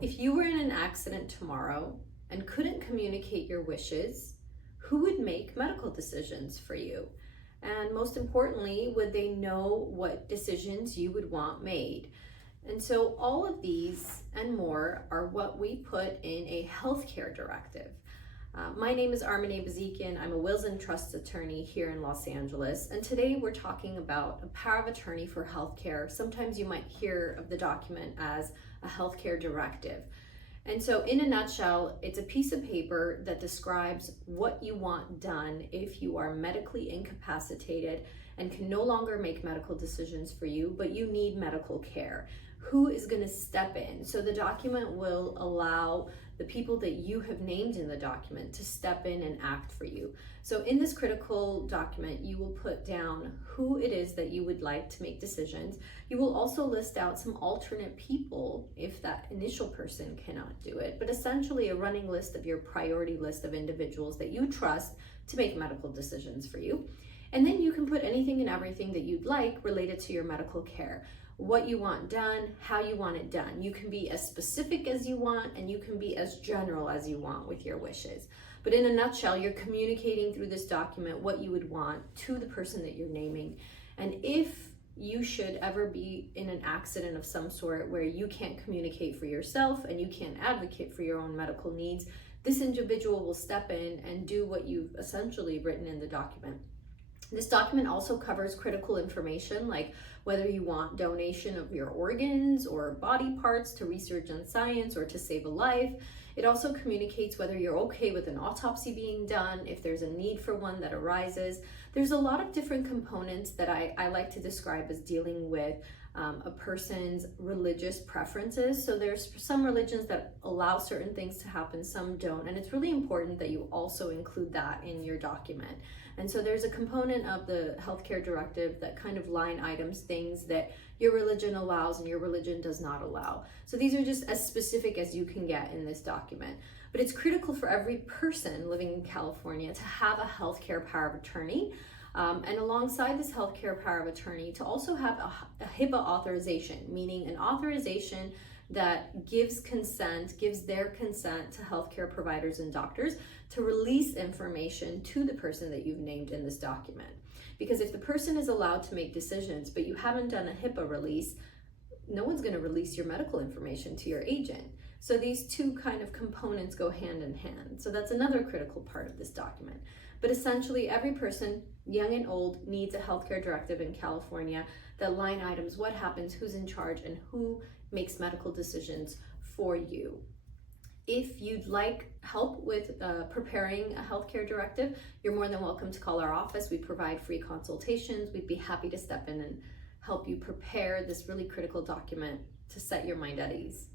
If you were in an accident tomorrow and couldn't communicate your wishes, who would make medical decisions for you? And most importantly, would they know what decisions you would want made? And so all of these and more are what we put in a healthcare directive. My name is Armine Bazikyan. I'm a wills and trusts attorney here in Los Angeles. And today we're talking about a power of attorney for healthcare. Sometimes you might hear of the document as a healthcare directive. And so in a nutshell, it's a piece of paper that describes what you want done if you are medically incapacitated and can no longer make medical decisions for you, but you need medical care. Who is going to step in? So the document will allow the people that you have named in the document to step in and act for you. So in this critical document, you will put down who it is that you would like to make decisions. You will also list out some alternate people if that initial person cannot do it, but essentially a running list of your priority list of individuals that you trust to make medical decisions for you. And then you can put anything and everything that you'd like related to your medical care. What you want done, how you want it done. You can be as specific as you want, and you can be as general as you want with your wishes. But in a nutshell, you're communicating through this document what you would want to the person that you're naming. And if you should ever be in an accident of some sort where you can't communicate for yourself and you can't advocate for your own medical needs, this individual will step in and do what you've essentially written in the document. This document also covers critical information like whether you want donation of your organs or body parts to research and science or to save a life. It also communicates whether you're okay with an autopsy being done, if there's a need for one that arises. There's a lot of different components that I like to describe as dealing with a person's religious preferences. So there's some religions that allow certain things to happen, some don't, and it's really important that you also include that in your document. And so there's a component of the healthcare directive that kind of line items things that your religion allows and your religion does not allow. So these are just as specific as you can get in this document. But it's critical for every person living in California to have a healthcare power of attorney. And alongside this healthcare power of attorney, to also have a HIPAA authorization, meaning an authorization that gives their consent to healthcare providers and doctors to release information to the person that you've named in this document. Because if the person is allowed to make decisions, but you haven't done a HIPAA release, no one's going to release your medical information to your agent. So these two kind of components go hand in hand. So that's another critical part of this document. But essentially, every person, young and old, needs a healthcare directive in California that line items what happens, who's in charge, and who makes medical decisions for you. If you'd like help with preparing a healthcare directive, you're more than welcome to call our office. We provide free consultations. We'd be happy to step in and help you prepare this really critical document to set your mind at ease.